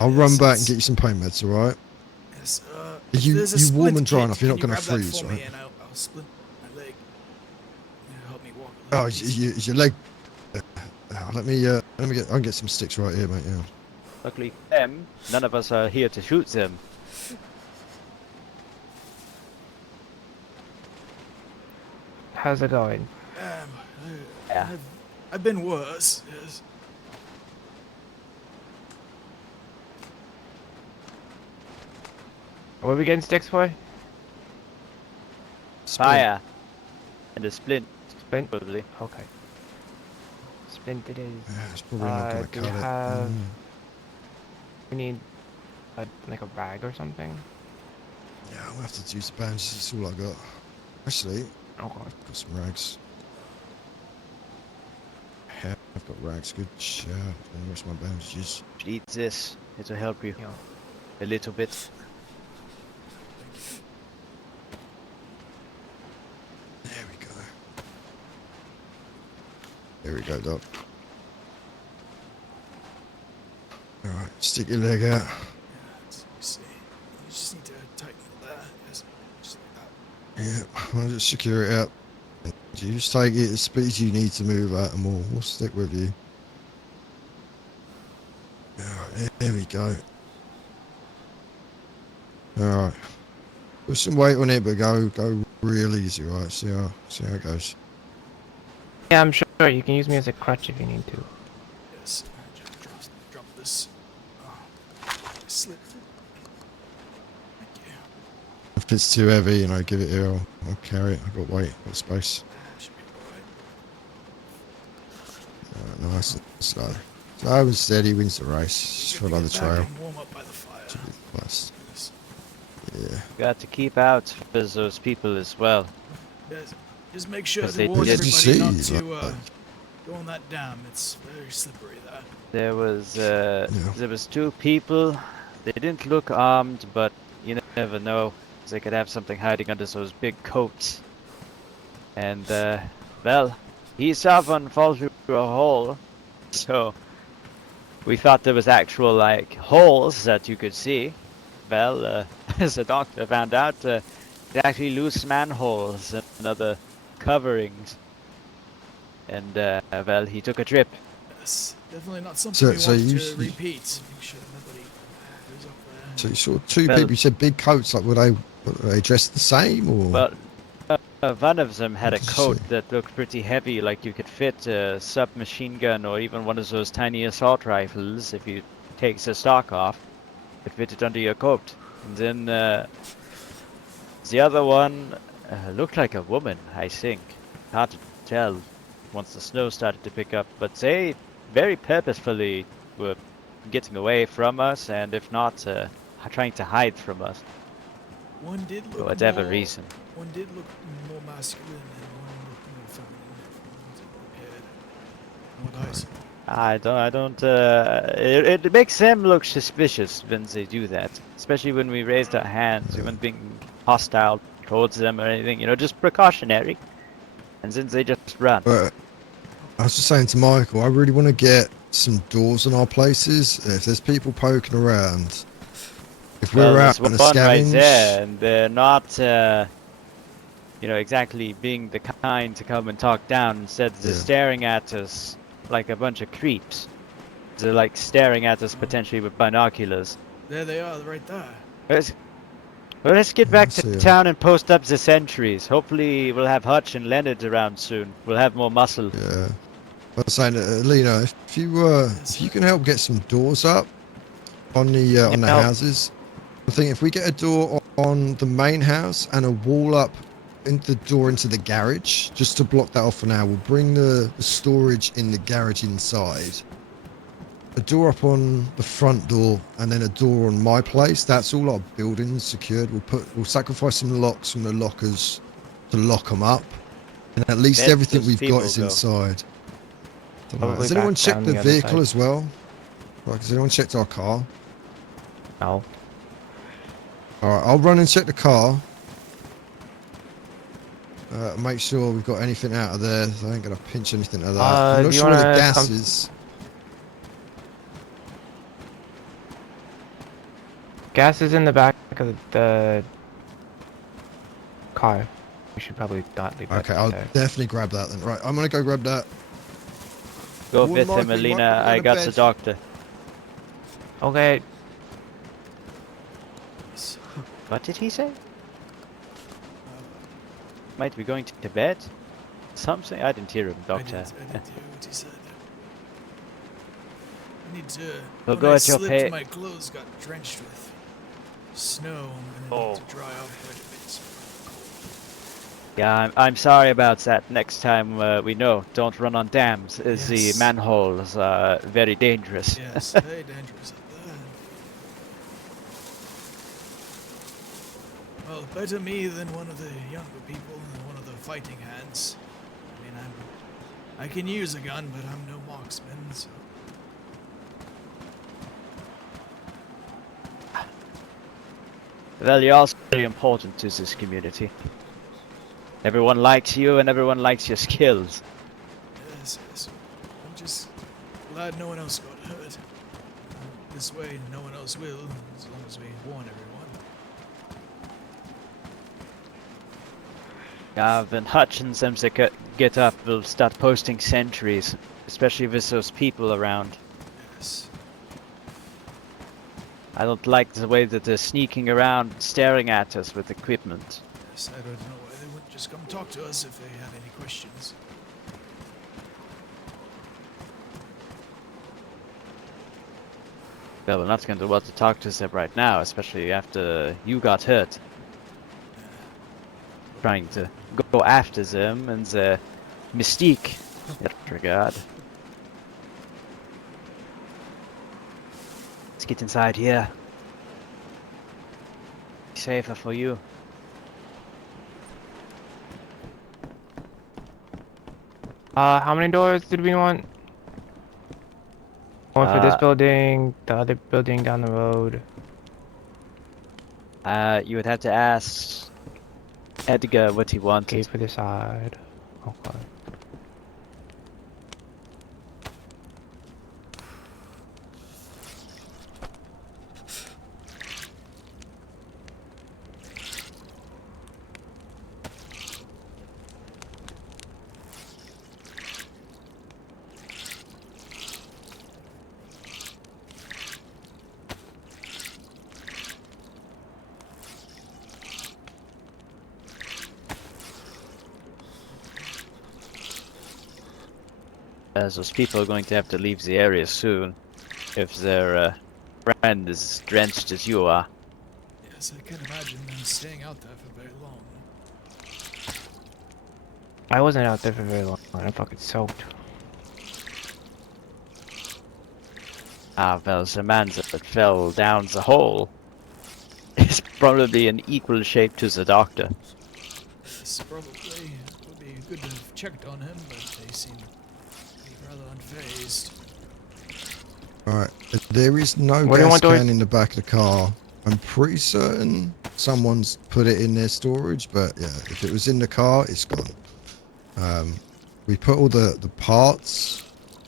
I'll yes, run back and get you some pain meds, alright? Yes, you warm and dry enough, you're not going to freeze, right? I'll splint my leg. Help me walk a Oh, little is your leg... let me get... I can get some sticks right here, mate, yeah. Luckily for them, none of us are here to shoot them. How's it going? Yeah. I've been worse, yes. What are we getting sticks for? Fire. And a splint. Splint? Probably. Okay. Splint it is. Yeah, it's probably not going to do cut we it. have... We need like a bag or something? Yeah, I'm going to have to use the bandages, that's all I got. Actually, Okay. I've got some rags. Yeah, I've got rags, good shout. And where's my bandages? Eat this. It'll help you. Yeah. A little bit. There we go. There we go, Doc. Alright, stick your leg out. Let's see. You just need to tighten it there. Yes. Just like that. Yeah, I'll just secure it up. You just take it at the speed you need to move at and we'll stick with you. Alright, there we go. Alright. Put some weight on it, but go real easy, right? See how it goes. Yeah, I'm sure you can use me as a crutch if you need to. Yes. Just drop this. Oh, I slipped. Thank you. If it's too heavy, you know, give it here. I'll carry it. I've got weight, got space. Should be Alright, nice and slow. Slow and steady wins the race. Just follow the trail. Warm up by the fire. Should be fast. Yes. Yeah. Got to keep out with those people as well. Yes. Just make sure Because to they warn did everybody not see, to like- go on that dam. It's very slippery there. There was two people. They didn't look armed, but you never know. They could have something hiding under those big coats. And well, he saw one fall through a hole, so we thought there was actual like holes that you could see. Well, as the doctor found out, they actually loose manholes and other coverings. And well, he took a trip. Yes. Definitely not something we want to repeat. Make sure nobody goes up there. So you saw two people, you said big coats, like were they dressed the same or? Well, one of them had a What did you coat say? that looked pretty heavy, like you could fit a submachine gun or even one of those tiny assault rifles if you take the stock off. Could fit it under your coat. And then the other one looked like a woman, I think. Hard to tell once the snow started to pick up, but they very purposefully were getting away from us, and if not, trying to hide from us. One did look For whatever more, reason. One did look more masculine and one looked more feminine. One was prepared. More nice. It makes them look suspicious when they do that. Especially when we raised our hands. We weren't being hostile towards them or anything, you know, just precautionary. And then they just run. But I was just saying to Michael, I really want to get some doors on our places. If there's people poking around, if we're out on a one right scavenge, there, and they're not, you know, exactly being the kind to come and talk down. Instead, they're staring at us like a bunch of creeps. They're like staring at us potentially with binoculars. There they are, right there. Let's get back see to 'em. town and post up the sentries. Hopefully, we'll have Hutch and Leonard around soon. We'll have more muscle. yeah. I was saying, Lena, if you can help get some doors up on the houses, I think if we get a door on the main house and a wall up into the door into the garage, just to block that off for now, we'll bring the storage in the garage inside. A door up on the front door and then a door on my place. That's all our buildings secured. We'll sacrifice some locks from the lockers to lock them up, and at least Where'd everything those we've got people is go? inside. Probably Has anyone back checked down the the other vehicle side. as well? Right, has anyone checked our car? No. Alright, I'll run and check the car. Make sure we've got anything out of there. So I ain't gonna pinch anything out of that. I'm do not you sure where the wanna gas come- is. Gas is in the back of the car. We should probably not leave that Okay, I'll there. definitely grab that then. Right, I'm gonna go grab that. Go Oh, with him, Michael, you might Alina. wanna go I to got bed. the doctor. Okay. What did he say? Might be going to bed? Something? I didn't hear him, doctor. I didn't hear what he said. I need to. Well, when go I at your slipped, pace. my clothes got drenched with snow. I'm gonna need to dry out quite a bit. Yeah, I'm sorry about that. Next time we know, don't run on dams. As the Yes. manholes are very dangerous. Yes, very dangerous up there. Well, better me than one of the younger people and one of the fighting hands. I mean, I can use a gun, but I'm no marksman, so. Well, you're also very important to this community. Everyone likes you and everyone likes your skills. Yes, yes. I'm just glad no one else got hurt. This way, no one else will, as long as we warn everyone. When Hutchins and they get up, we'll start posting sentries, especially with those people around. Yes. I don't like the way that they're sneaking around, staring at us with equipment. Yes, I don't know why they wouldn't just come talk to us if they had any questions. Well, we're not going to want to talk to them right now, especially after you got hurt. Trying to go after them and the mystique in that regard. Let's get inside here. Safer for you. How many doors did we want? One for this building, the other building down the road. You would have to ask Edgar what he wanted. Okay, for the side. Okay. As those people are going to have to leave the area soon, if their friend is drenched as you are. Yes, I can imagine them staying out there for very long. I wasn't out there for very long. I'm fucking soaked. Well, the man that fell down the hole is probably in equal shape to the doctor. Yes, probably. It would be good to have checked on him, but they seem to be rather unfazed. Alright, there is no What do you gas want, Dory? can in the back of the car. I'm pretty certain someone's put it in their storage, but yeah, if it was in the car, it's gone. We put all the parts,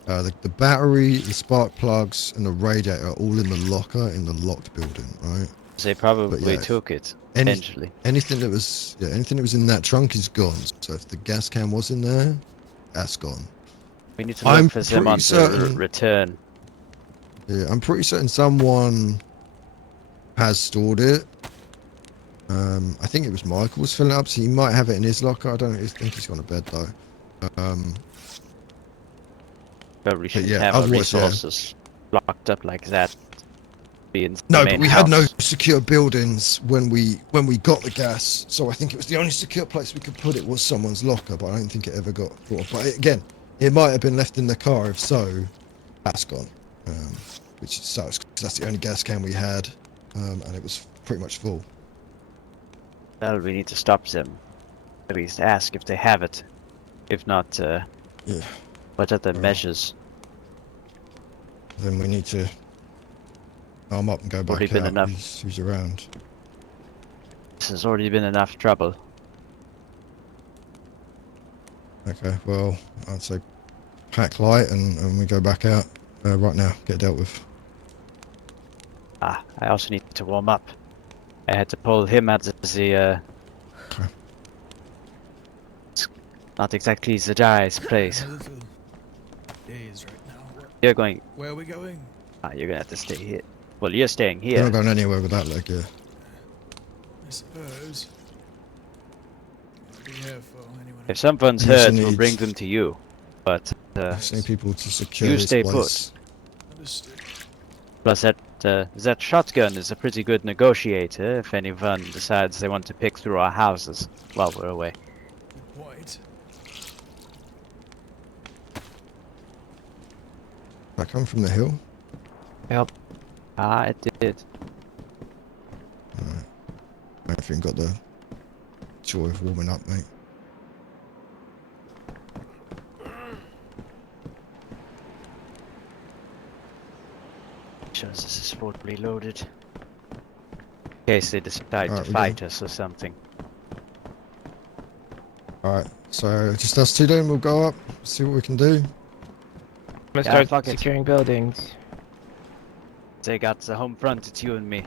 the battery, the spark plugs, and the radiator are all in the locker in the locked building, right? They probably yeah, took it any- eventually. Anything that was in that trunk is gone. So if the gas can was in there, that's gone. We need to look I'm for them on pretty the certain. return. Yeah, I'm pretty certain someone has stored it. I think it was Michael was filling it up, so he might have it in his locker. I don't think he's gone to bed though. Probably shouldn't yeah, have our otherwise, yeah. resources locked up like that. Be in the No, main but we house. had no secure buildings when we got the gas, so I think it was the only secure place we could put it was someone's locker. But I don't think it ever got brought up. But again, it might have been left in the car. If so, that's gone. Which sucks because that's the only gas can we had, and it was pretty much full. Well, we need to stop them. At least ask if they have it. If not, Yeah. what are the Well, measures? Then we need to arm up and go Already back been out. enough. Who's around? This has already been enough trouble. Okay, well, I'd say pack light and we go back out right now. Get dealt with. I also need to warm up. I had to pull him out of the Okay. it's not exactly the guy's place. I'm a little dazed right now. You're going. Where are we going? You're gonna have to stay here. Well, you're staying You're here. not going anywhere with that leg, yeah. I suppose. Be careful, anyone. If someone's You just hurt, we'll need- bring them to you. But Just need people to secure you this stay place. Understood. plus that shotgun is a pretty good negotiator if anyone decides they want to pick through our houses while we're away. Good point. That come from the hill? Yep. It did. Alright. I think got the joy of warming up, mate. Shows this is fully loaded. In case they decide Alright, to we fight us or something. Alright, so just us two then, we'll go up, see what we can do. I'm Yeah, gonna fuck start it. securing buildings. They got the home front, it's you and me.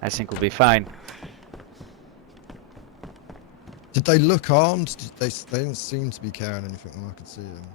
I think we'll be fine. Did they look armed? They didn't seem to be carrying anything when I could see them.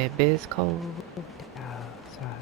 It is cold outside.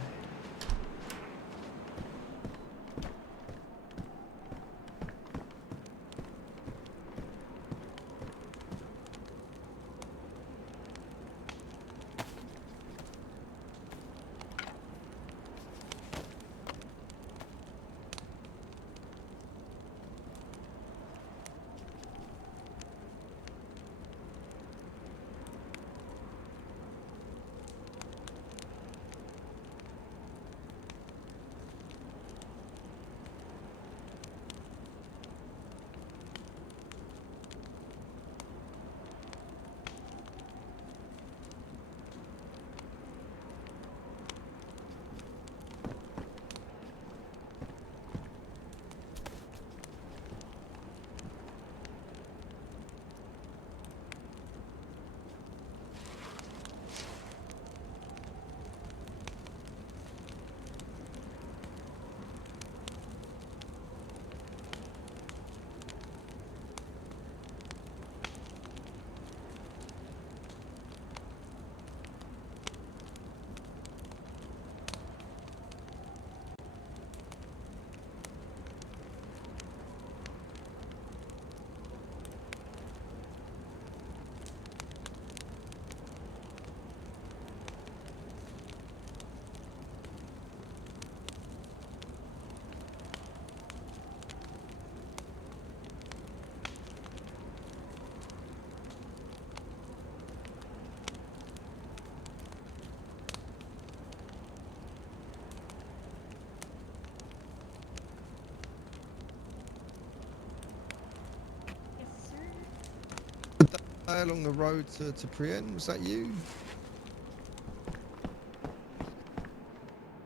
Along the road to Prien, was that you?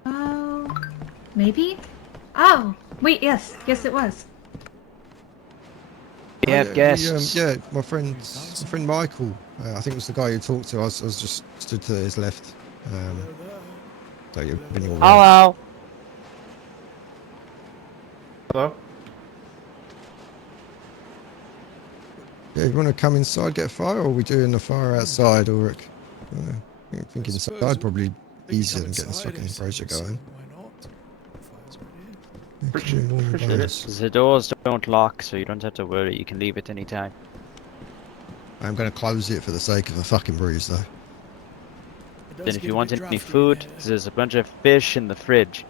Oh, maybe? Oh, wait, yes, it was. We have guests. Yeah, my friend Michael. I think it was the guy you talked to. I was just stood to his left. So you're when you're right. Hello. Hello? Yeah, you want to come inside, get a fire, or are we doing the fire outside, Ulrich? I think inside probably easier than getting this fucking brochure going. Why not? Fire's ready. Yeah, Appreciate- come on, warm your appreciate it. bones. The doors don't lock, so you don't have to worry. You can leave at any time. I'm going to close it for the sake of a fucking breeze, though. It does Then if get you a want bit any drafty in food, here. there's a bunch of fish in the fridge.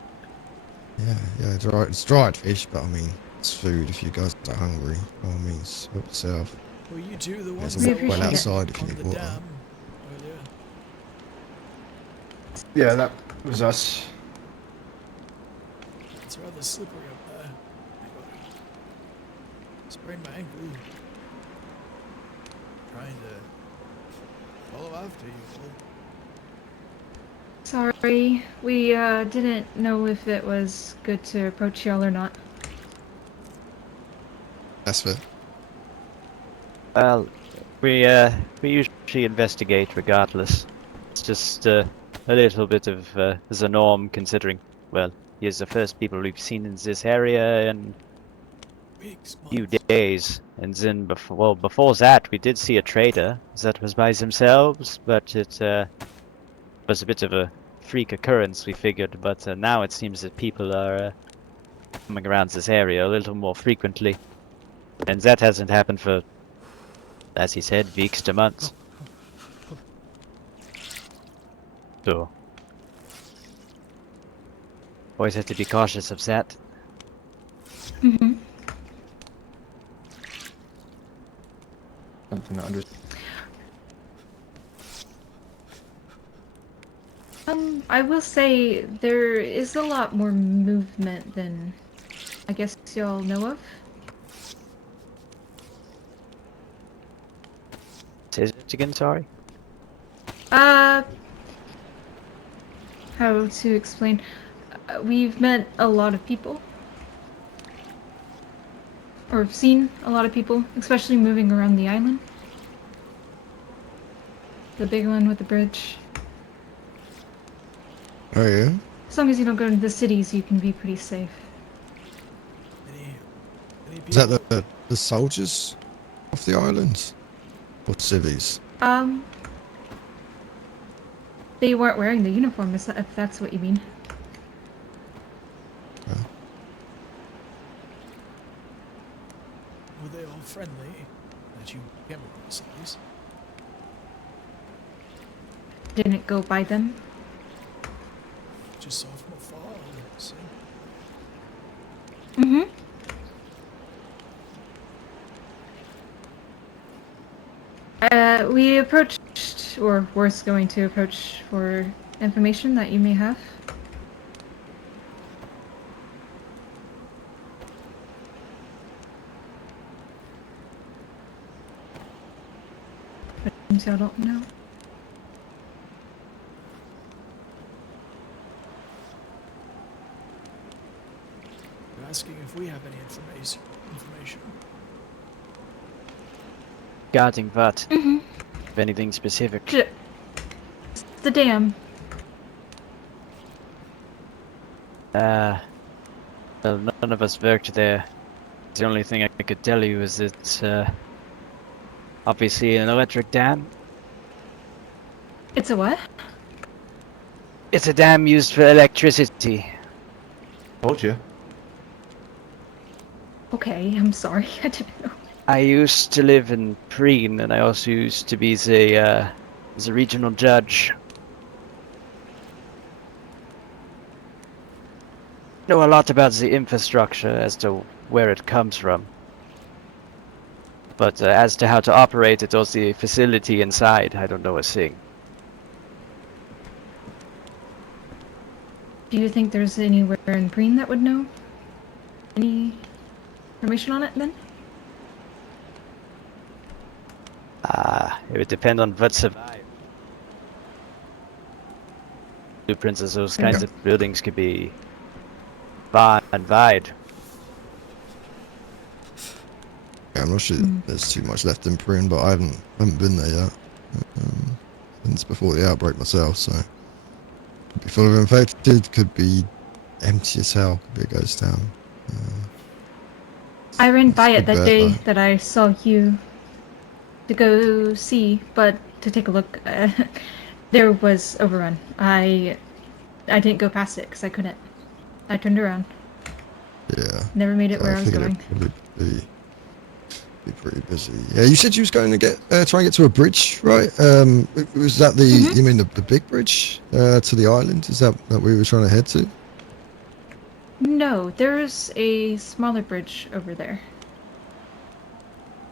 Yeah, it's dried fish, but I mean, it's food if you guys are hungry. By all means, help yourself. Well, you two, the ones There's a We that were well appreciate it. outside if you on need the water. dam earlier. Yeah, that was us. It's rather slippery up there. Sprained my ankle. Trying to follow after you all. Sorry, we didn't know if it was good to approach y'all or not. That's fair. Well, we usually investigate regardless. It's just a little bit of as a norm, considering, well, he's the first people we've seen in this area in Weeks, a few months. days. And then before that, we did see a trader that was by themselves, but it was a bit of a freak occurrence, we figured. But now it seems that people are coming around this area a little more frequently, and that hasn't happened for, as he said, weeks to months. So, always have to be cautious of that. Mm-hmm. Something to understand. I will say there is a lot more movement than I guess y'all know of. Say it again, sorry? How to explain? We've met a lot of people. Or seen a lot of people, especially moving around the island. The big one with the bridge. Oh yeah. As long as you don't go into the cities, you can be pretty safe. Any Is that people? the soldiers off the island or civvies? they weren't wearing the uniform, if that's what you mean. Were they all friendly that you came across at least? Didn't go by them. Just saw from afar, I see. Mm-hmm. We approached, or was going to approach for information that you may have. But I don't know. You're asking if we have any information. Regarding what? Mm-hmm. If anything specific? The dam. Well, none of us worked there. The only thing I could tell you is it's obviously an electric dam. It's a what? It's a dam used for electricity. Told you. Okay, I'm sorry. I didn't know. I used to live in Preen, and I also used to be the regional judge. Know a lot about the infrastructure as to where it comes from. But as to how to operate it or the facility inside, I don't know a thing. Do you think there's anywhere in Green that would know? Any information on it, then? It would depend on what survived. Blueprints of those kinds of buildings could be far and wide. Yeah, I'm not sure there's too much left in Prune, but I haven't been there yet. Since before the outbreak myself, so could be full of infected, could be empty as hell, could be a ghost town. I ran by it good that bet, day though. that I saw you to go see, but to take a look, there was overrun. I didn't go past it because I couldn't. I turned around. Yeah. Never made it So where I was figured going. it'd probably be pretty busy. Yeah, you said you was going to get try and get to a bridge, right? Was that the you mean the big bridge to the island? Is that we were trying to head to? No, there's a smaller bridge over there.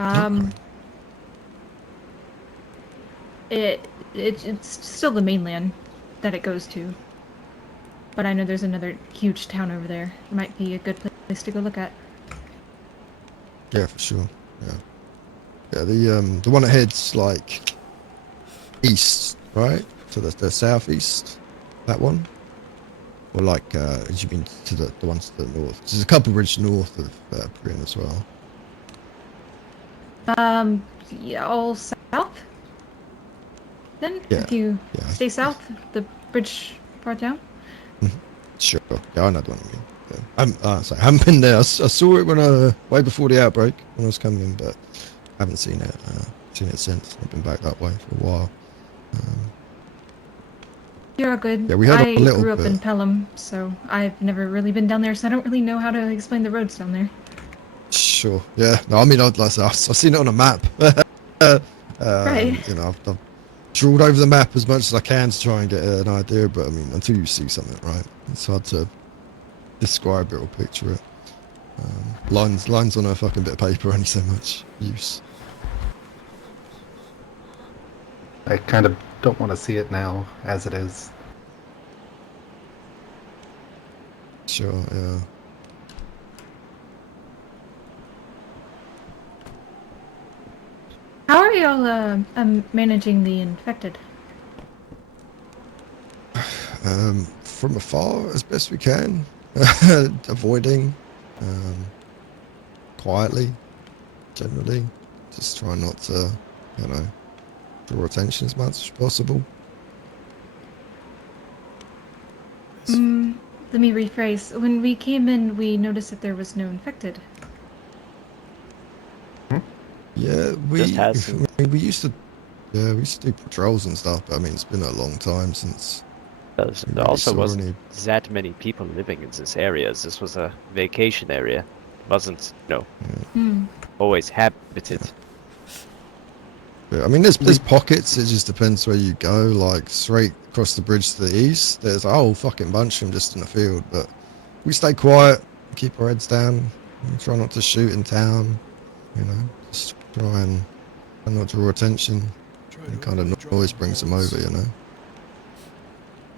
Okay. It's still the mainland that it goes to. But I know there's another huge town over there. It might be a good place to go look at. Yeah, for sure. Yeah. Yeah, the one that heads like east, right? To the southeast. That one? Or like as you mean to the ones to the north? There's a couple bridges north of Brian as well. Yeah, all south? Then? Yeah, If you yeah. stay south, the bridge far down? Sure. Yeah, I know the one you mean. Yeah. Sorry, I haven't been there. I saw it when way before the outbreak when I was coming, but I haven't seen it. Seen it since. I've been back that way for a while. You're all good. Yeah, we had I a little grew up bit. in Pelham, so I've never really been down there, so I don't really know how to explain the roads down there. Sure. Yeah. No, I mean, I've seen it on a map. Right. You know, I've drawed over the map as much as I can to try and get an idea, but I mean, until you see something, right, it's hard to describe it or picture it. Lines on a fucking bit of paper only so much use. I kind of don't want to see it now, as it is. Sure, yeah. How are y'all managing the infected? From afar as best we can, avoiding, quietly, generally, just try not to, you know, draw attention as much as possible. Let me rephrase. When we came in, we noticed that there was no infected. Yeah, Just has I mean, we used to Yeah, we used to do patrols and stuff, but I mean, it's been a long time since There we really also saw wasn't any. that many people living in this area. This was a vacation area. It wasn't, Hmm. always habited. Yeah, I mean, there's pockets. It just depends where you go. Like straight across the bridge to the east, there's a whole fucking bunch of them just in the field. But we stay quiet, keep our heads down, and try not to shoot in town. You know, just try and not draw attention. Try Any to kind of avoid noise dropping brings them bombs. over. You know.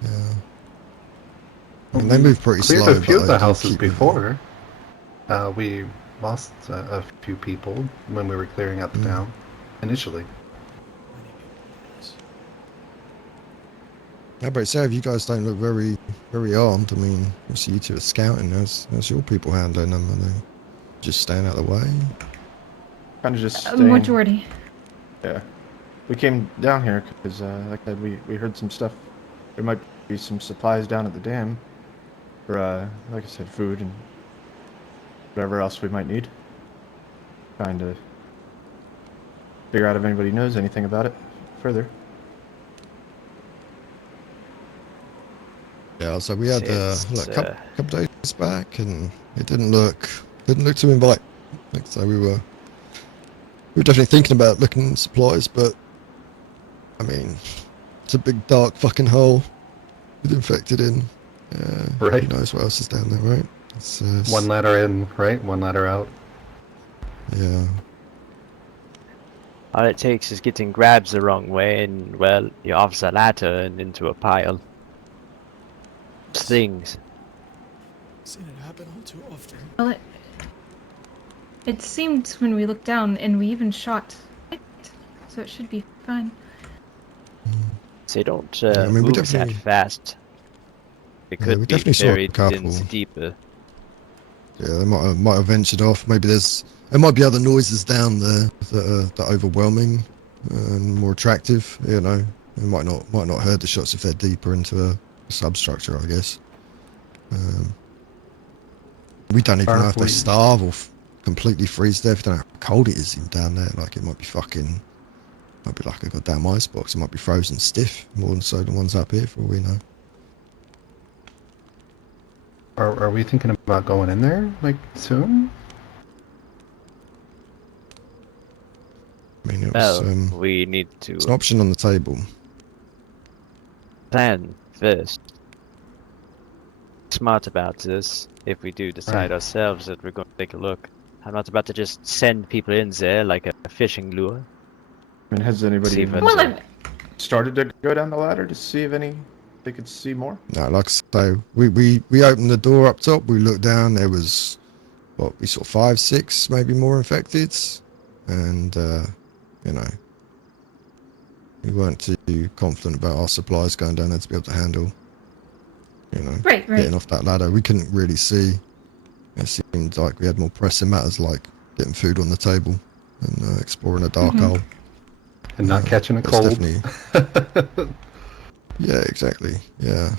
Yeah. I Well, mean, they we move pretty cleared a slow, few but of they the do houses keep moving. before. We lost a few people when we were clearing out the town initially. Many people, yes. How about yourself? You guys don't look very, very armed. I mean, obviously you two are scouting. How's your people handling them? Are they just staying out of the way? Kind of just A staying. majority. Yeah. We came down here because, like I said, we heard some stuff. There might be some supplies down at the dam for, like I said, food and whatever else we might need. Trying to figure out if anybody knows anything about it further. Yeah, so we had Since, a couple days back, and it didn't look to invite. Like so, we were definitely thinking about looking at supplies, but I mean, it's a big dark fucking hole with infected in. Right. Who knows what else is down there, right? It's, One ladder in, right? One ladder out. Yeah. all it takes is getting grabs the wrong way, and well, you're off the ladder and into a pile. Things. Seen it happen all too often. Well, it seemed when we looked down, and we even shot it, so it should be fine. They don't I mean, we move that definitely- fast. They Yeah, could we be definitely saw a buried in couple. deeper. Yeah, they might have ventured off. Maybe there might be other noises down there that are overwhelming and more attractive. You know, they might not heard the shots if they're deeper into a substructure. I guess. We don't even know if they starve or completely freeze to death. We don't know how cold it is even down there. Like it might be like a goddamn icebox. It might be frozen stiff more than so than ones up here, for all we know. Are we thinking about going in there, like, soon? I mean, it was Well, we need it's an to option on the table. plan first. Smart about this. If we do decide Right. ourselves that we're going to take a look, I'm not about to just send people in there like a fishing lure. I mean, has anybody See if Well, it's, started to go down the ladder to see if they could see more? No, like I say, we opened the door up top. We looked down. There was we saw 5, 6, maybe more infected, and you know, we weren't too confident about our supplies going down there to be able to handle. You know, right. getting off that ladder. We couldn't really see. It seemed like we had more pressing matters, like getting food on the table and exploring a dark hole. And not catching a It's cold. definitely. Yeah, exactly. Yeah.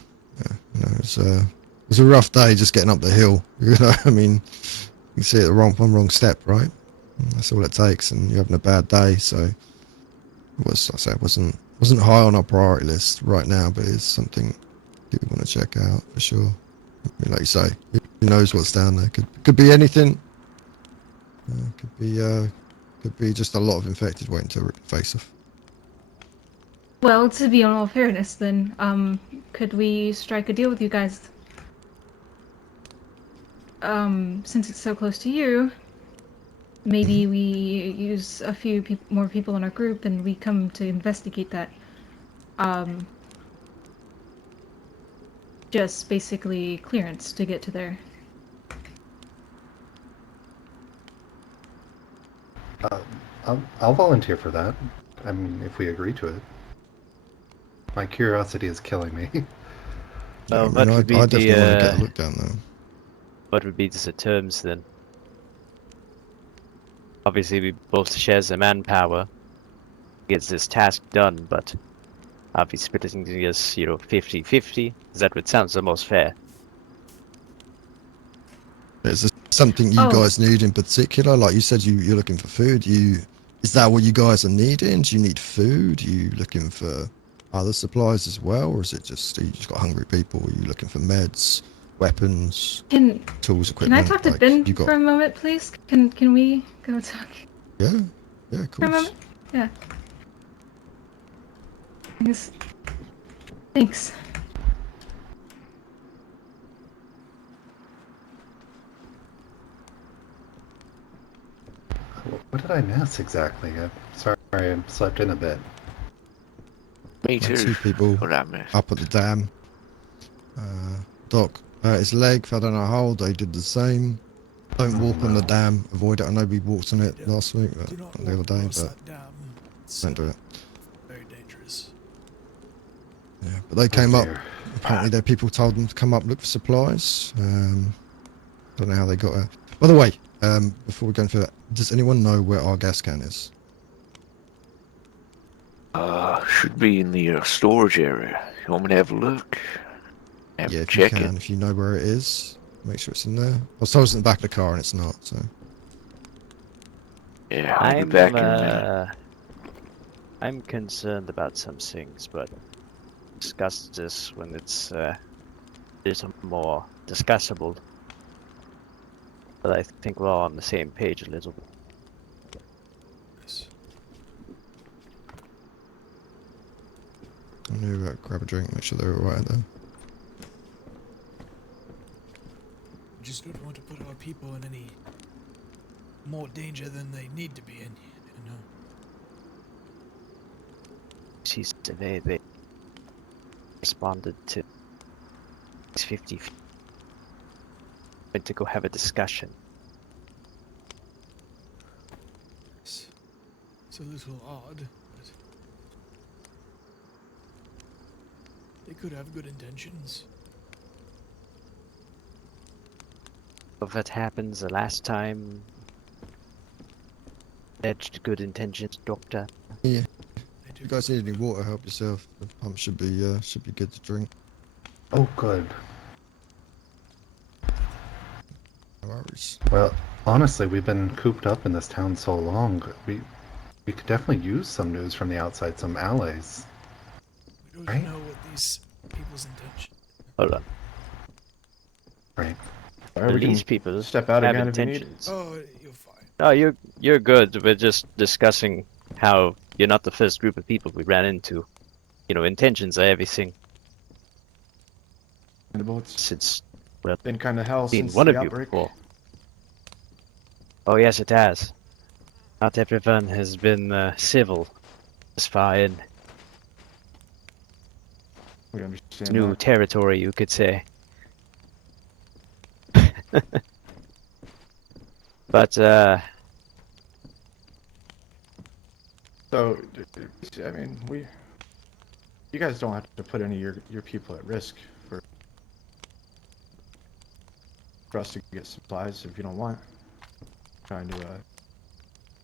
You know, it was a rough day just getting up the hill. You know, I mean, you see it one wrong step, right? And that's all it takes, and you're having a bad day. So it wasn't high on our priority list right now, but it's something we want to check out for sure. I mean, like you say, who knows what's down there? Could be anything. Could be just a lot of infected waiting to rip the face off. Well, to be on all fairness, then, could we strike a deal with you guys? Since it's so close to you, maybe we use a few more people in our group, and we come to investigate that. Just basically clearance to get to there. I'll volunteer for that. I mean, if we agree to it. My curiosity is killing me. well, I what would be I definitely want to get a the look down there. what would be the terms then? Obviously, we both share the manpower. Gets this task done, but I'll be splitting this, 50-50. That would sound the most fair. Is there something you guys need in particular? Like you said, you're looking for food. Is that what you guys are needing? Do you need food? Are you looking for other supplies as well, or is it just you just got hungry people? Are you looking for meds, weapons, tools, Can I equipment? talk to Like Ben you got? for a moment, please? Can we go talk Yeah, yeah, of for a course. moment? Yeah. Thanks. Thanks. What did I miss exactly? I'm sorry, I slept in a bit. Me Like too. 2 people What I missed. up at the dam. Doc hurt his leg, fell down a hole. They did the same. Don't walk on the dam. Avoid it. I know we walked on it last week, but Do not the other walk day, across but that dam. It's don't do it. very dangerous. Yeah, but they came up. Apparently, their people told them to come up look for supplies. Don't know how they got it. By the way, before we go into that, does anyone know where our gas can is? Should be in the storage area. You want me to have a look? Yeah, if you check can, it. if you know where it is, make sure it's in there. I was told it's in the back of the car and it's not, so. Yeah, I'll be back in a minute. I'm concerned about some things, but discuss this when it's a little more discussable. But I think we're all on the same page a little bit. Yes. I'm gonna grab a drink, make sure they're alright there. We just don't want to put our people in any more danger than they need to be in, you know. She's today they responded to 50 to go have a discussion. It's a little odd, but they could have good intentions. If that happens the last time, edged good intentions, Doctor. Yeah. If you guys need any water, help yourself. The pump should be good to drink. Oh, good. No worries. Well, honestly, we've been cooped up in this town so long. We could definitely use some news from the outside, some allies. We don't know what these people's intention. Hold on. Right. These people step out have again if you need. intentions. Oh, you're fine. No, you're good. We're just discussing how you're not the first group of people we ran into. You know, intentions are everything. It's Since been kind of hell seen since one the of you outbreak. before. Oh yes, it has. Not everyone has been civil this far in. We understand New that. territory, you could say. But So, I mean, you guys don't have to put any of your people at risk for us to get supplies if you don't want. Trying to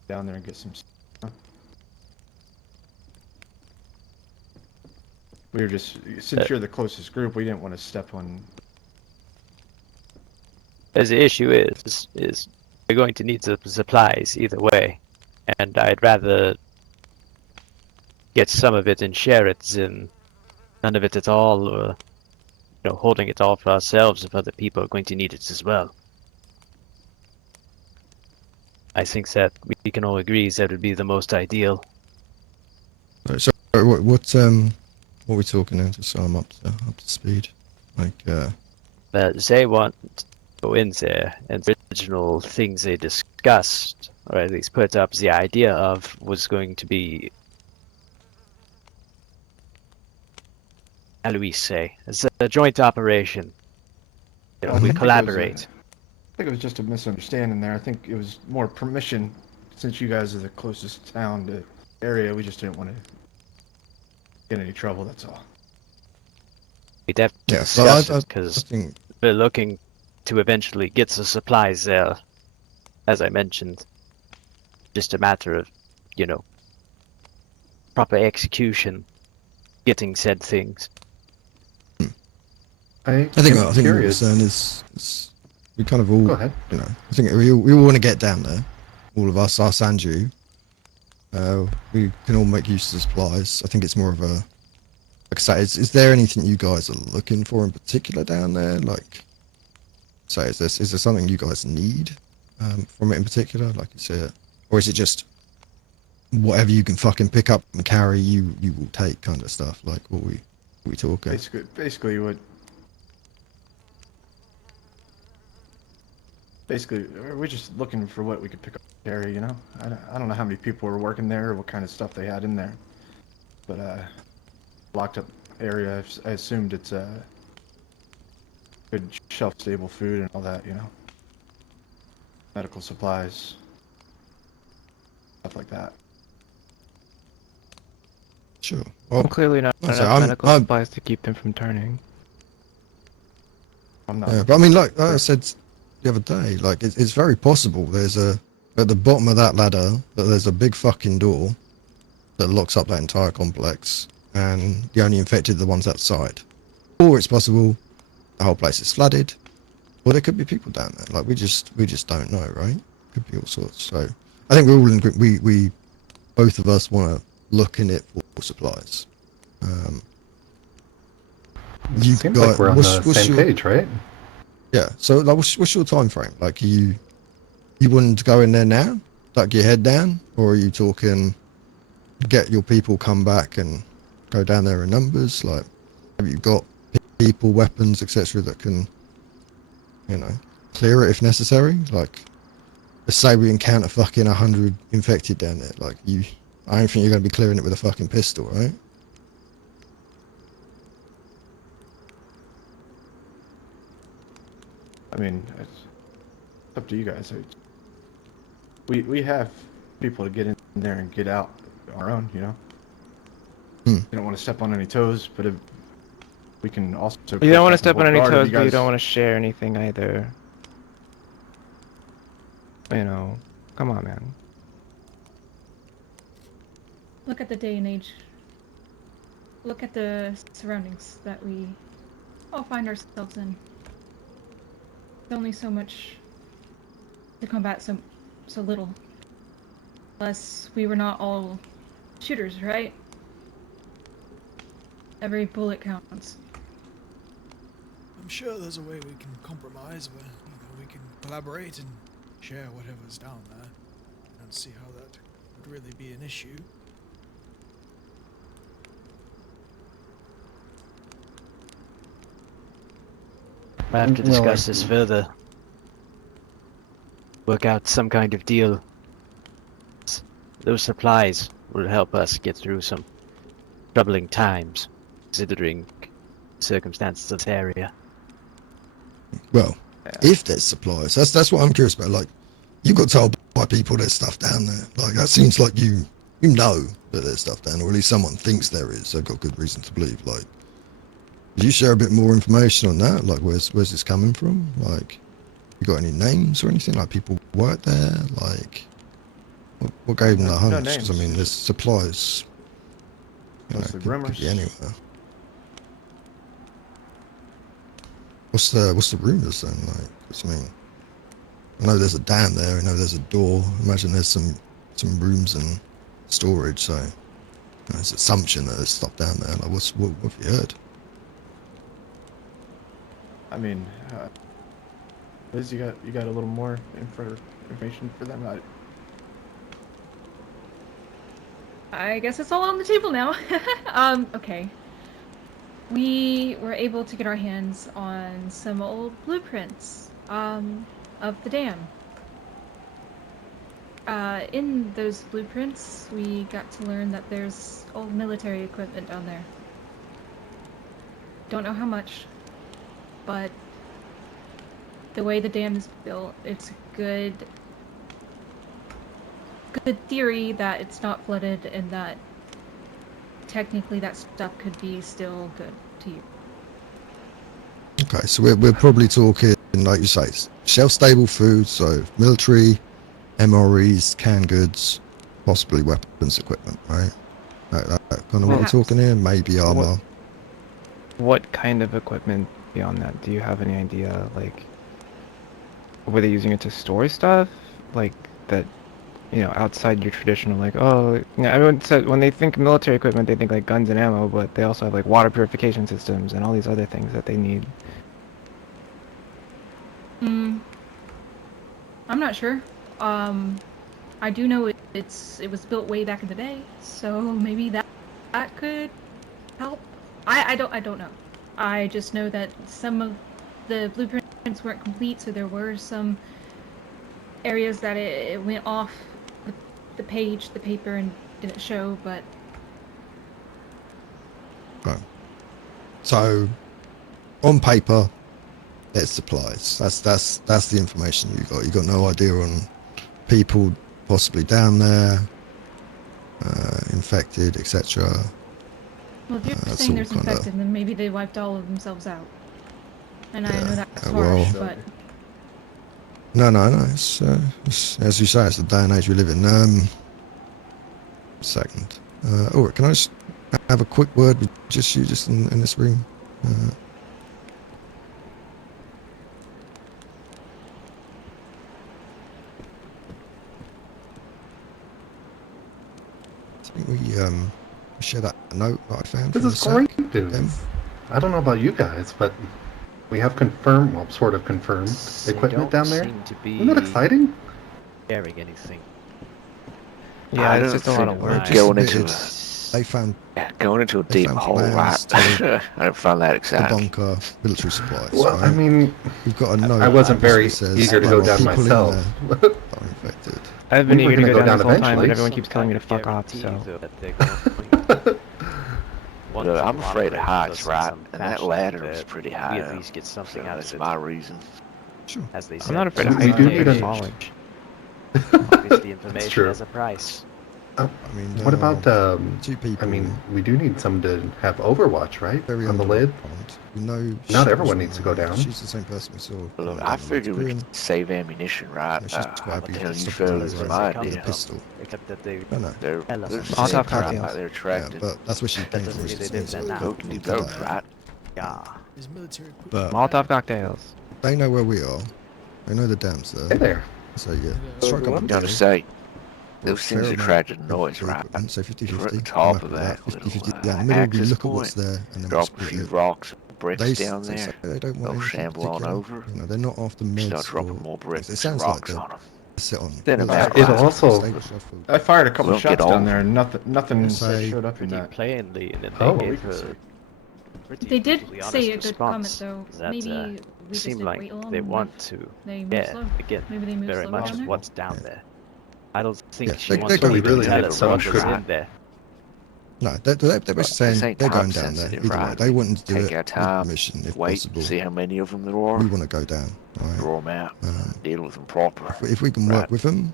down there and get some stuff. We were just, since you're the closest group, we didn't want to step on. as the issue is we're going to need the supplies either way, and I'd rather get some of it and share it than none of it at all, or holding it all for ourselves if other people are going to need it as well. I think that we can all agree that would be the most ideal. So what are we talking now? Just so I'm up to speed. Like But they want to go in there, and the original things they discussed, or at least put up the idea of, was going to be, how do we say? It's a joint operation. I We think collaborate. I think it was just a misunderstanding there. I think it was more permission, since you guys are the closest town to area. We just didn't want to get any trouble. That's all. We definitely yeah, discuss I it because think we're looking to eventually get the supplies there, as I mentioned. Just a matter of, proper execution, getting said things. I what am we're curious. saying is we kind of all Go ahead. I think we all want to get down there, all of us and you. We can all make use of the supplies. I think it's more of a, like I say, is there anything you guys are looking for in particular down there? Like, say, is there something you guys need from it in particular? Like you said, or is it just whatever you can fucking pick up and carry, you will take kind of stuff? Like, what we talking? Basically, we're just looking for what we could pick up and carry, you know? I don't know how many people were working there or what kind of stuff they had in there. But, locked up area, I assumed it's, good shelf-stable food and all that, you know? Medical supplies. Stuff like that. Sure. Well, Clearly not like I say, enough medical supplies to keep them from turning. I'm not. Yeah, but I mean, like I said the other day, like it's very possible there's at the bottom of that ladder that there's a big fucking door that locks up that entire complex, and the only infected are the ones outside. Or it's possible the whole place is flooded, or there could be people down there. Like we just don't know, right? Could be all sorts. So I think we're all in. We both of us want to look in it for supplies. You Seems got, like we're on the same page, right? Yeah. So, like, what's your time frame? Like, you wanting to go in there now, duck your head down, or are you talking get your people come back and go down there in numbers? Like, have you got people, weapons, etc., that can, you know, clear it if necessary? Like, let's say we encounter fucking 100 infected down there. Like, I don't think you're going to be clearing it with a fucking pistol, right? I mean, it's up to you guys. We have people to get in there and get out on our own, you know? We don't want to step on any toes, but if we can also... You don't want to step on any toes, but you don't want to share anything either. You know, come on, man. Look at the day and age. Look at the surroundings that we all find ourselves in. There's only so much to combat so little. Unless we were not all shooters, right? Every bullet counts. I'm sure there's a way we can compromise where, you know, we can collaborate and share whatever's down there. I don't see how that would really be an issue. We'll have to discuss this further. Work out some kind of deal. Those supplies will help us get through some troubling times, considering circumstances of this area. Well, if there's supplies, that's what I'm curious about. Like, you got told by people there's stuff down there. Like, that seems like you know that there's stuff down there, or at least someone thinks there is. They've got good reason to believe. Like, could you share a bit more information on that? Like, where's this coming from? Like, you got any names or anything? Like, people work there? Like, what gave them the hunch? Because I mean, there's supplies. You know, could be anywhere. What's the rumors then? Like, 'cause, I mean, I know there's a dam there. I know there's a door. I imagine there's some rooms and storage. So, you know, there's assumption that there's stuff down there. Like, what have you heard? I mean, Liz, you got a little more information for them? I guess it's all on the table now. Okay. We were able to get our hands on some old blueprints of the dam. In those blueprints, we got to learn that there's old military equipment down there. Don't know how much, but the way the dam is built, it's a good theory that it's not flooded and that technically that stuff could be still good to you. Okay, so we're probably talking, like you say, shelf-stable food, so military, MREs, canned goods, possibly weapons equipment, right? That kind of what we're talking here? Maybe armor. What kind of equipment beyond that? Do you have any idea? Like, were they using it to store stuff? Like, that you know, outside your traditional, like, oh, you know, everyone said when they think military equipment, they think like guns and ammo, but they also have like water purification systems and all these other things that they need. I'm not sure. I do know it was built way back in the day, so maybe that could help. I don't know. I just know that some of the blueprints weren't complete, so there were some areas that it went off the paper, and didn't show, but... Right. So, on paper, it's supplies. That's the information you got. You got no idea on people possibly down there, infected, etc. Well, if you're That's saying all there's kinda- infected, then maybe they wiped all of themselves out. And I Yeah, know that's well- harsh, but... No. It's as you say, it's the day and age we live in. Second. Ulrich, can I just have a quick word with just you, just in this room? I think we share that note that I found. This from is the great sack. news. I don't know about you guys, but we have confirmed, well, sort of confirmed, They equipment don't down there. seem to Isn't that be exciting? carrying anything. Yeah, I it's don't just a lot of think work. Just going a bit, into They found going into a They deep found hole, plans right? to I don't find that the exciting. bunker military supplies. Well, right? I mean, We've got a note I wasn't that very basically says eager to there go are down people in myself. there that are infected. I've been We were eager to gonna go go down down this whole time, but eventually. everyone keeps telling me to fuck off, Guarantee, so... though, that they're going want Look, to I'm afraid of operate heights, with us in right? some And that fashion, ladder that was pretty we high at up. least get something So out that's of it. my reason. Sure. As they I'm said, not afraid of We heights, do I'm need afraid of a- falling. obviously information true. has a price. I mean, What about, two people? I mean, we do need someone to have Overwatch, right? very On the under lid? pond. We know Not she everyone was needs to go down. She's the same person we saw. Look, coming I down the figured we Mediterranean. could save ammunition, right? No, she's quite What happy the hell to you stop fellas with with a my come with a idea? from, pistol. except that they No. They're tell us the something. Molotov same, right? cocktails. They're Yeah, attracted. but that's where she That came doesn't from. mean they She's did that now. Go can do today. both, right? Yeah. Is military equipment But Molotov cocktails. they know where we are. They know the dam's Hey there. there. So yeah, strike up a Gotta deal. say, Well, those things fair amount attracted of noise, right? equipment, so 50-50. We're at the I'm top happy of with that 50-50 little down the middle. We access look at what's point. there and then we Drop a split few it. rocks and bricks They down say there. they don't want They'll anything shamble on particular. over. You know, they're not after Start meds dropping or more things. bricks It and sounds like rocks they're on them. sit on. Then military about It bases, also- stable stuff for- I fired a couple We'll shots get down over. there, and nothing Say- showed up in Pretty that. plainly, and then Oh, they we gave can see. a pretty They did brutally say a honest good comment, response. though. That, Maybe we just seemed didn't like wait long they enough. want to They move get slow. again Maybe they move very slow much down there. what's down Yeah. there. I don't think Yeah, she they- wants they're to gonna really do tell that. us Someone what should was have. in there. No, they're basically This saying ain't they're time going down there. sensitive, Either way, right? they want to do Take it our with time, permission if wait, possible. see how many of them there are, We want to go down. Right? draw them out, Um, deal with them proper. if we can work Right. with them,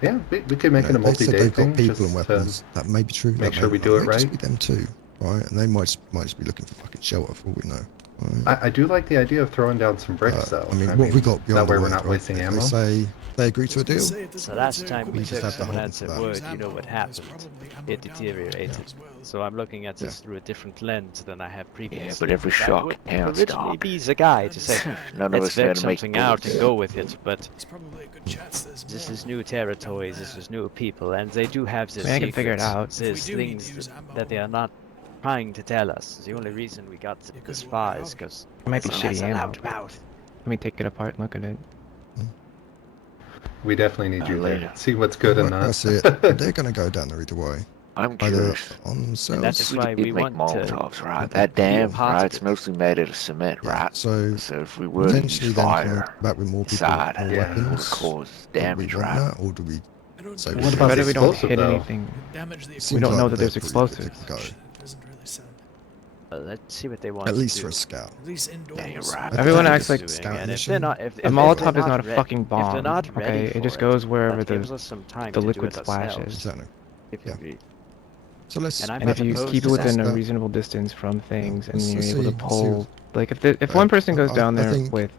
Yeah, we could make it a they said multi-day they've thing. got people just and weapons. That may be true. make That sure may, we that do it may just right. be them too, right? And they might just be looking for fucking shelter for all we know. Right? I do like the idea of throwing down some bricks, though. I mean, what have we got beyond that way the we're word, not right? wasting If ammo. They say they agree to a I was gonna deal. say, if there's So last military time we equipment just took have to hold Plants them at for that. word, there's you know ammo, what there's happened. probably ammo It down there deteriorated. as well. So I'm looking at this through a different lens than I have previously. Yeah, but every I shot would counts, originally Doc. be the guy to say, None of let's us know how work to make something out and bullets. go with it, but There's probably a good chance there's this more is new territories, this is new people, and they do have their I mean, I can figure it secrets. out. If we There's do need to things use that, ammo, that they are not trying to tell us. The only Good. reason we got You this could far walk is out. because It might be Well, shitty has a ammo. loud mouth. Let me take it apart and look at it. We definitely need you later. there. See what's good and not. That's it. They're going to go down there either way. I'm Either curious. on themselves. that's If we why did we make want to Molotovs, right? be That dam, part of right? It's it. mostly made out of cement, Yeah, right? so So if we were to potentially use then coming fire back with more people, inside, more Yeah. it would weapons. cause Do we damage, want right? that, or do we? I don't So think What it about Better the we don't explosive, hit though? anything. would damage the Seems We don't like know that they're there's pretty good explosives. to go. It doesn't really sound. Let's see what they want At to least do. for a scout. At least indoors. Yeah, you're right. Everyone think acts it's like scout and if mission. they're not, if a they're Molotov is not not a ready- fucking if they're bomb. not ready Okay, for it just goes wherever that the gives us some time the to liquid do it ourselves. splashes. Exactly. If Yeah. we- So let's. And I'm And if not you opposed keep it to within that. a reasonable distance from things, and Let's- then let's you're able see- to let's see pull, like if Right. one person goes I- down I there think- with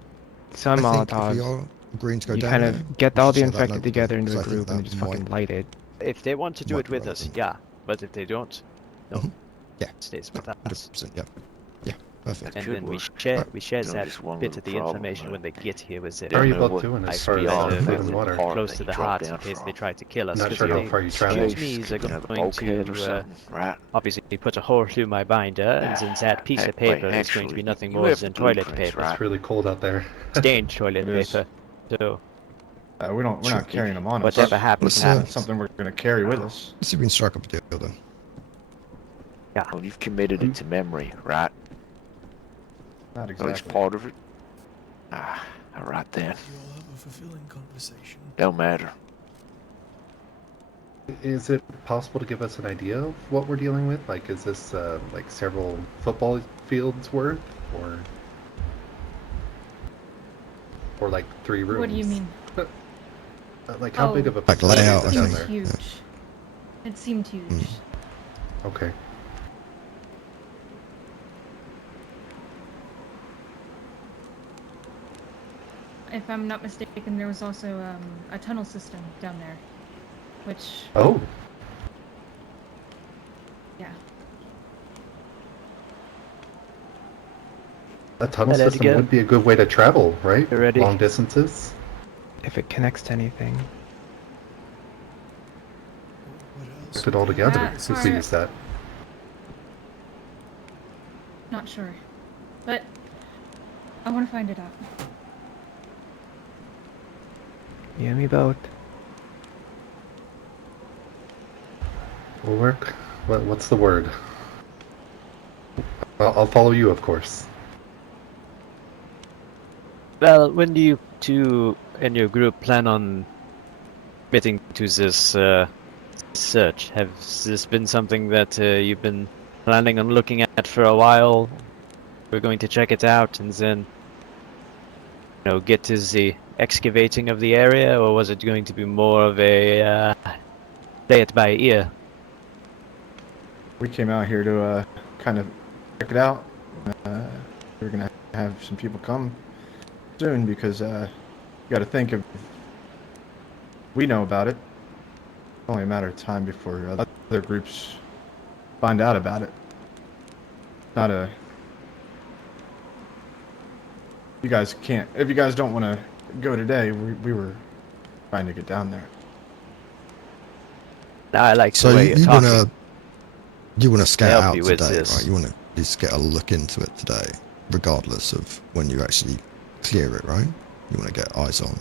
some I think if we Molotovs, are agreeing to go you down kind there, of get we all should the share that infected note with together them, into a 'cause I think group and that just fucking might- light it. If they want to do might it be with us, relevant. yeah. But if they don't, no, Mhm. Yeah. it stays with us. 100%. Yeah. Yeah. Perfect. And Good then work. we share There's that just one bit little of the problem, information though. when they get here with it. How are Don't you know both what doing as Like far as better food with and it water? part close that to he the dropped heart in down case they from. try to kill us. Not Because sure if how they far you Strange, traveled. shoot me, they're you know, going bulkhead or to something, right? obviously put a hole through my binder, and since that piece of Wait, paper is going to actually, be nothing you more have the than toilet blueprints, paper, It's right? really cold out there. stained toilet It is. paper. So We're Sure. not carrying them on us. whatever happens, Let's, happens. Something we're gonna carry with Oh. us. let's see if we can strike up a deal then. Yeah. Well, you've committed it to memory, right? Not At least exactly. part of it. All right then. You all have a fulfilling conversation. Don't matter. Is it possible to give us an idea of what we're dealing with? Like, is this like several football fields worth, or like 3 rooms? What do you mean? Like, how big of a Like facility layout, is I it down think. there? Huge. Yeah. It seemed huge. Okay. If I'm not mistaken, there was also a tunnel system down there, which Oh, yeah. a tunnel Say that system again. would be a good way to travel, right? You ready? Long distances. If it connects to anything. What else? Put it all together. Ah, Who sorry. sees that? Not sure, but I want to find it out. You and me both. Will work. What's the word? I'll follow you, of course. Well, when do you two and your group plan on committing to this search? Has this been something that you've been planning on looking at for a while? We're going to check it out and then, get to the excavating of the area, or was it going to be more of a play it by ear? We came out here to kind of check it out. We're gonna have some people come soon because you got to think if we know about it. It's only a matter of time before other groups find out about it. Not a. You guys can't. If you guys don't want to go today, we were trying to get down there. Now I like So the way you're talking. you wanna scout Help out you with today, this. right? You wanna just get a look into it today, regardless of when you actually clear it, right? You wanna get eyes on.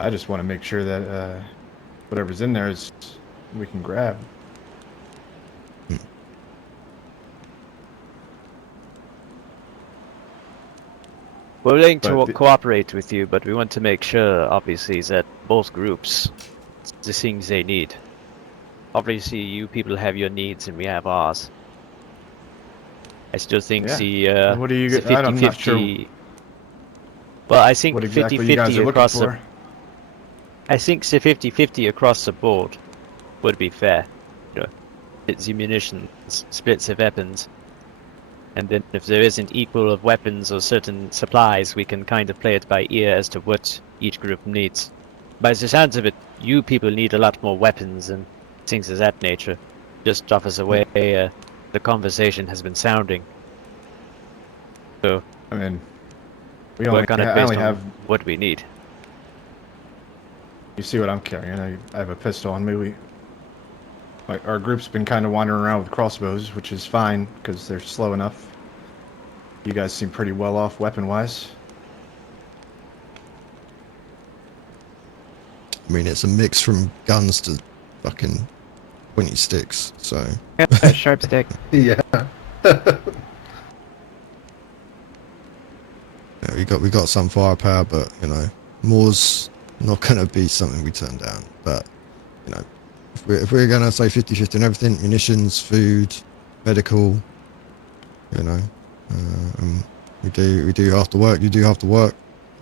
I just want to make sure that whatever's in there is we can grab. We're willing to But the- cooperate with you, but we want to make sure, obviously, that both groups the things they need. Obviously, you people have your needs and we have ours. I still think Yeah. What do you the get? I'm not 50-50. sure Well, I think what exactly you guys 50-50 are looking across the. for. I think the 50-50 across the board would be fair. It's the munitions, splits the weapons. And then if there isn't equal of weapons or certain supplies, we can kind of play it by ear as to what each group needs. By the sounds of it, you people need a lot more weapons and things of that nature. Just off as the way the conversation has been sounding. So I mean, we work on it I based only on have. what we need. You see what I'm carrying? I have a pistol on me. Our group's been kind of wandering around with crossbows, which is fine because they're slow enough. You guys seem pretty well off weapon-wise. I mean, it's a mix from guns to fucking pointy sticks, so. A sharp stick. Yeah. Yeah, we got some firepower, but more's not gonna be something we turn down. But if we're gonna say 50-50 on everything, munitions, food, medical, we do have to work. You do have to work.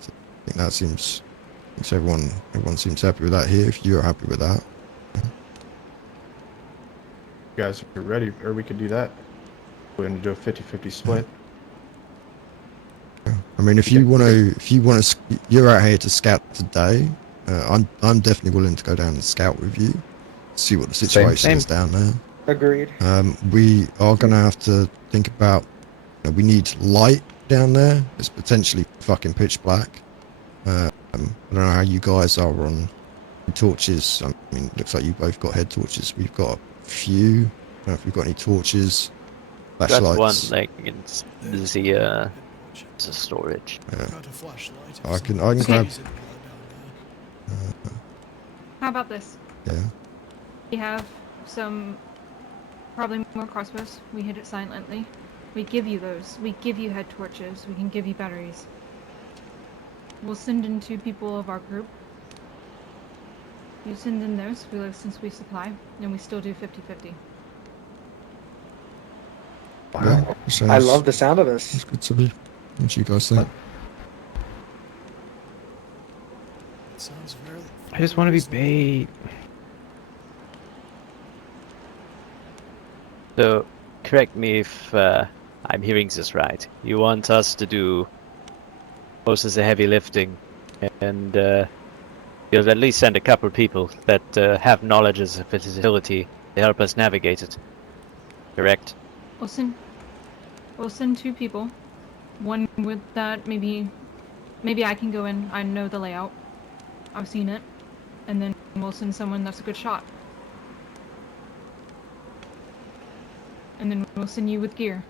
I think that seems. Everyone seems happy with that here. If you're happy with that, You guys are ready, or we could do that. We're going to do a 50-50 split. I mean, if you want to, you're out here to scout today. I'm definitely willing to go down and scout with you, see what the situation Same. is down there. Agreed. We are going to have to think about we need light down there. It's potentially fucking pitch black. I don't know how you guys are on torches. I mean, looks like you both got head torches. We've got a few. I don't know if we've got any torches, Got one flashlights. like it's There's the one head torch. it's a storage. Yeah. Got a flashlight. I can someone grab. sees it while they're down there. How about this? Yeah. We have some, probably more crossbows. We hit it silently. We give you those. We give you head torches. We can give you batteries. We'll send in 2 people of our group. You send in those, since we supply, and we still do 50-50. Yeah. I love the sound of this. It's good to be. What do you guys think? It sounds very. I just want to be bait. So, correct me if I'm hearing this right. You want us to do most of the heavy lifting, and you'll at least send a couple of people that have knowledge of the facility to help us navigate it. Correct? We'll send 2 people. One with that, maybe I can go in. I know the layout. I've seen it. And then we'll send someone that's a good shot. And then we'll send you with gear.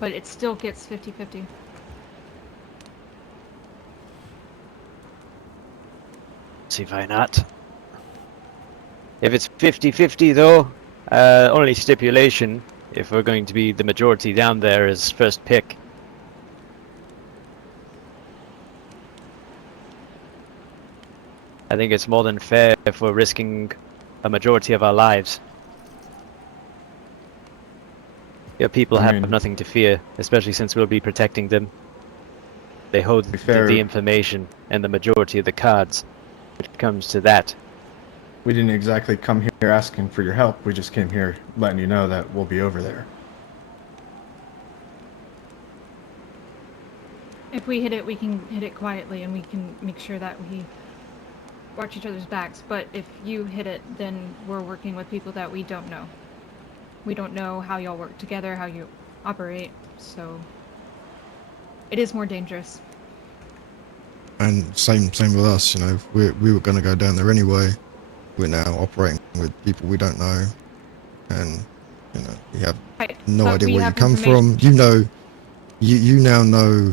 But it still gets 50-50. See why not. If it's 50-50 though, only stipulation, if we're going to be the majority down there, is first pick. I think it's more than fair if we're risking a majority of our lives. Your people have nothing to fear, especially since we'll be protecting them. They hold the information and the majority of the cards. When it comes to that. We didn't exactly come here asking for your help. We just came here letting you know that we'll be over there. If we hit it, we can hit it quietly, and we can make sure that we watch each other's backs. But if you hit it, then we're working with people that we don't know. We don't know how y'all work together, how you operate, so it is more dangerous. And same with us. We were going to go down there anyway. We're now operating with people we don't know, and we have no idea where you come from. You now know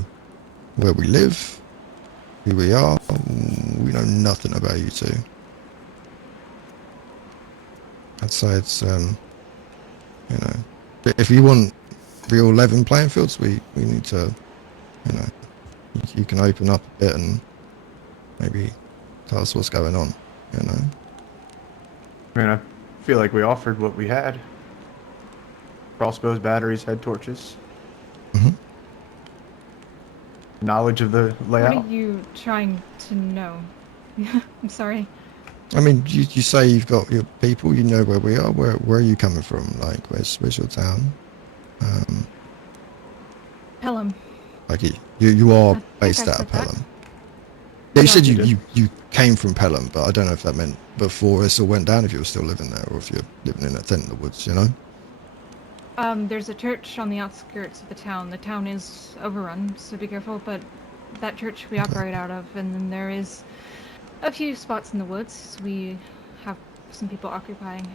where we live, who we are. We know nothing about you two. I'd say it's if you want real level playing fields, we need to you can open up a bit and maybe tell us what's going on. I mean, I feel like we offered what we had. Crossbows, batteries, head torches. Mm-hmm. Knowledge of the layout. What are you trying to know? I'm sorry. I mean, you say you've got your people, you know where we are. Where are you coming from? Like, where's your town? Pelham. Like, you are based out of that. Pelham. Yeah, you said you you came from Pelham, but I don't know if that meant before this all went down, if you were still living there, or if you're living in a tent in the woods, There's a church on the outskirts of the town. The town is overrun, so be careful, but that church we operate out of, and then there is a few spots in the woods we have some people occupying.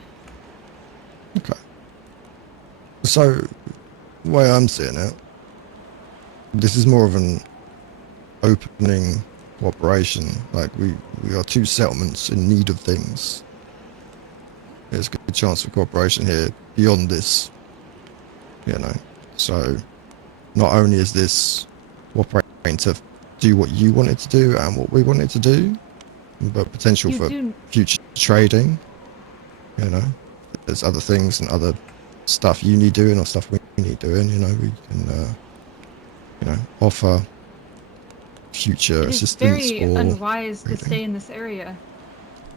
Okay. So, the way I'm seeing it, this is more of an opening cooperation. Like, we are 2 settlements in need of things. There's a good chance for cooperation here beyond this. So not only is this cooperating to do what you wanted to do and what we wanted to do, but potential for future trading. There's other things and other stuff you need doing or stuff we need doing. We can offer future assistance. It's very or unwise trading. to stay in this area.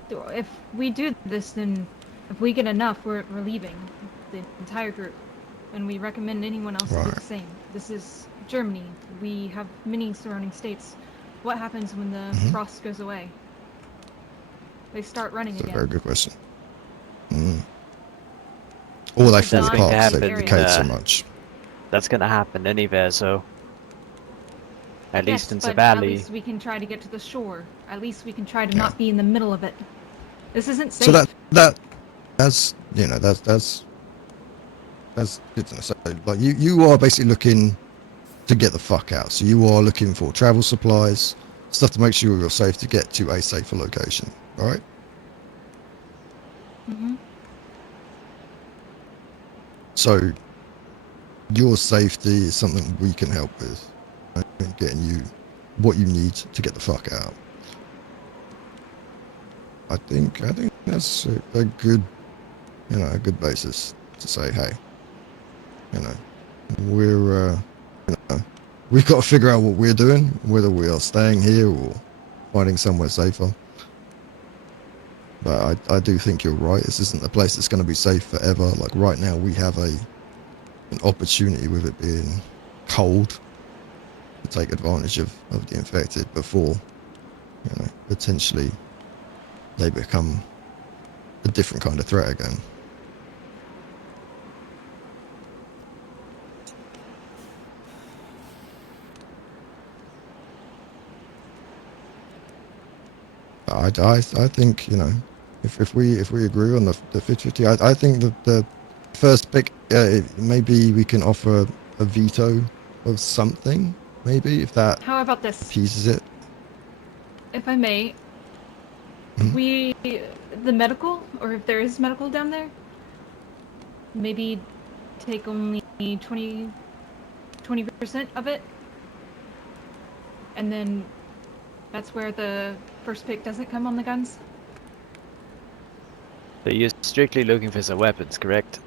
If we do this, then if we get enough, we're leaving the entire group. And we recommend anyone else to do the same. This is Germany. We have many surrounding states. What happens when the frost goes away? They start running That's again. a very good question. Or they fall Nothing apart because they happens, decay so much. that's gonna happen anywhere. So at least Yes, in but the at valley. least we can try to get to the shore. At least we can try to Yeah. not be in the middle of it. This isn't So safe. that's you know that's good to know. So like you are basically looking to get the fuck out. So you are looking for travel supplies, stuff to make sure you're safe to get to a safer location, right? Mm-hmm. So your safety is something we can help with, right? Getting you what you need to get the fuck out. I think that's a good, a good basis to say, hey, you know, we're, we've got to figure out what we're doing, whether we are staying here or finding somewhere safer. But I do think you're right. This isn't a place that's going to be safe forever. Like right now, we have an opportunity with it being cold to take advantage of the infected before, potentially they become a different kind of threat again. I think, if we agree on the 50-50, I think that the first pick, maybe we can offer a veto of something, maybe, if that How about this? appeases it. If I may, Mhm. the medical, or if there is medical down there, maybe take only 20% of it, and then that's where the first pick doesn't come on the guns. So you're strictly looking for some weapons, correct?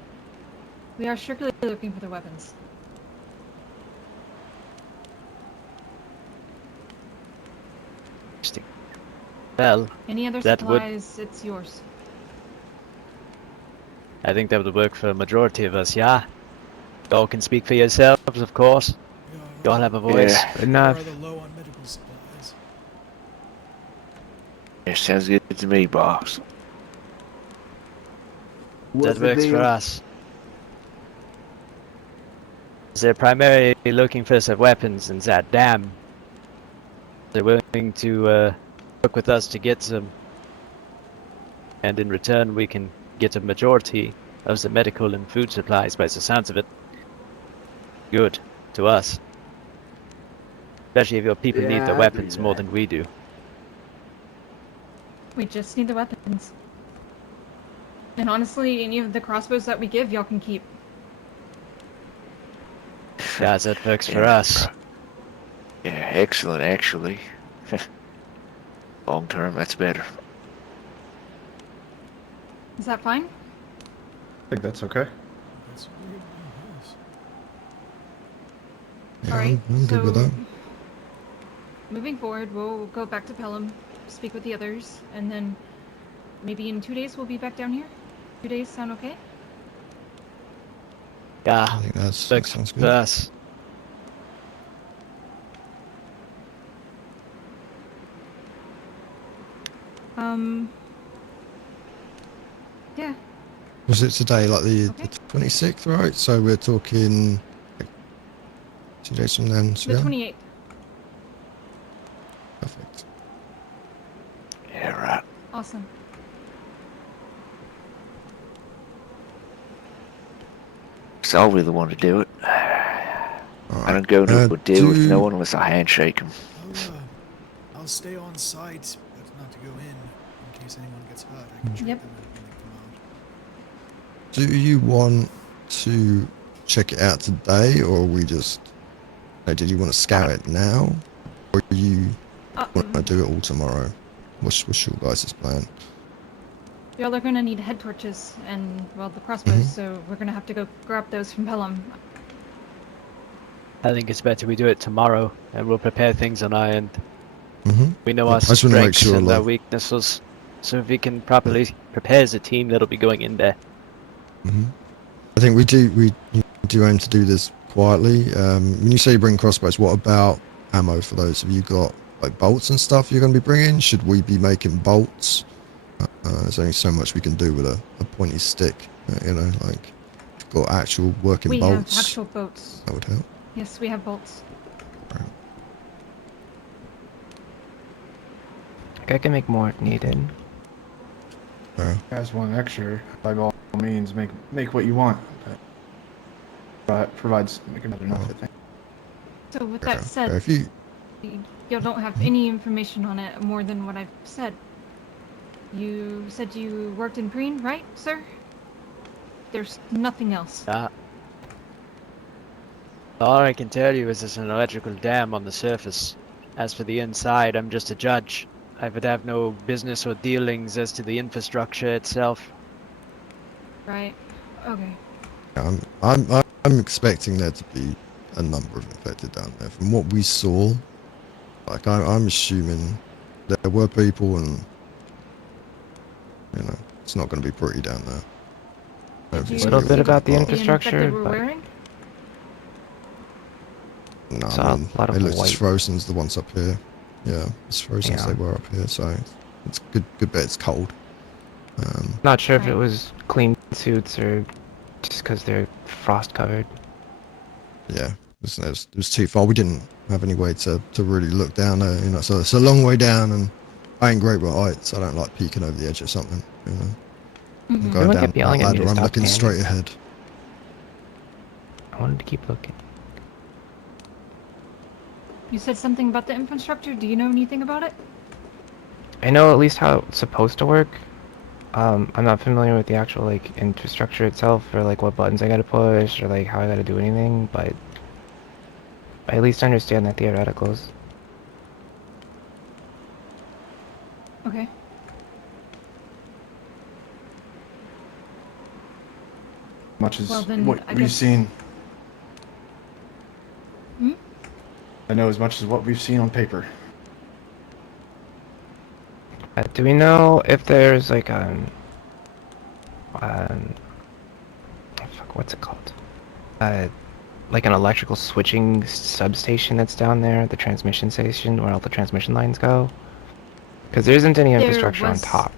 We are strictly looking for the weapons. Interesting. Well, Any other that would, supplies, it's yours. I think that would work for a majority of us, yeah? You all can speak for yourselves, of course. We are You all rather- have a voice. Yeah. we're Enough. rather low on medical supplies. It sounds good to me, boss. That works for us. They're primarily looking for some weapons in that dam. They're willing to work with us to get some. And in return, we can get a majority of the medical and food supplies by the sounds of it. Good to us. Especially if your people need the Yeah, I agree weapons to more that. than we do. We just need the weapons. And honestly, any of the crossbows that we give, y'all can keep. Yeah, that works for Yeah, us. Yeah, excellent, actually. Long term, that's better. Is that fine? I think that's okay. That's weird. Yes. Yeah, Alright, I'm good with so that. moving forward, we'll go back to Pelham, speak with the others, and then maybe in 2 days we'll be back down here? 2 days sound okay? I Yeah, think that works sounds for good. us. Yeah. Was it today, like the Okay. 26th, right? So we're talking like 2 days from then. So The yeah, 28th. perfect. Yeah, right. Awesome. So I'll really want to do it. All I right. don't go to a deal with Do no one unless I handshake him. I'll stay on site, but not to go in case anyone gets hurt. I can treat Yep. them when they come out. do you want to check it out today, or are we just? Did you want to scout it now, or you want to do it all tomorrow? What's your guys' plan? Y'all are gonna need head torches and, well, the crossbows, so we're gonna have to go grab those from Pelham. I think it's better we do it tomorrow, and we'll prepare things on our end. Mm-hmm. We know Yeah, our I just want to make strengths sure, and our like, weaknesses, so if we can properly prepare as a team, that'll be going in there. I think we do aim to do this quietly. When you say you bring crossbows, what about ammo for those? Have you got like bolts and stuff you're going to be bringing? Should we be making bolts? There's only so much we can do with a pointy stick. Like got actual working We have bolts, actual boats. that would help. Yes, we have bolts. Right. I can make more if needed. Yeah. As one extra, by all means, make what you want. But provides make another enough, I think. So with Yeah. that said, If you, you don't have any information on it more than what I've said. You said you worked in Preen, right, sir? There's nothing else. All I can tell you is there's an electrical dam on the surface. As for the inside, I'm just a judge. I would have no business or dealings as to the infrastructure itself. Right. Okay. I'm expecting there to be a number of infected down there. From what we saw, like I'm assuming there were people, and it's not going to be pretty down there. Did you A little bit see about what the the infrastructure, infected were but wearing? No, I saw mean, a lot it of looks as white. frozen as the ones up here. Yeah, as frozen as they Yeah. were up here, so it's good bet it's cold. Not sure if it Right. was clean suits or just because they're frost covered. Yeah, it was too far. We didn't have any way to really look down there, so it's a long way down, and I ain't great with heights. I don't like peeking over the edge of something. I'm Mm-hmm. going Everyone down kept that yelling at me ladder, to I'm stop looking straight standing. ahead. I wanted to keep looking. You said something about the infrastructure. Do you know anything about it? I know at least how it's supposed to work. I'm not familiar with the actual like infrastructure itself, or like what buttons I gotta push, or like how I gotta do anything, but I at least understand the theoreticals. Okay. Much as Well, then, what I we've guess- seen. Hmm? I know as much as what we've seen on paper. Do we know if there's like fuck, what's it called? Like an electrical switching substation that's down there, the transmission station where all the transmission lines go? Because there isn't any There infrastructure on was- top.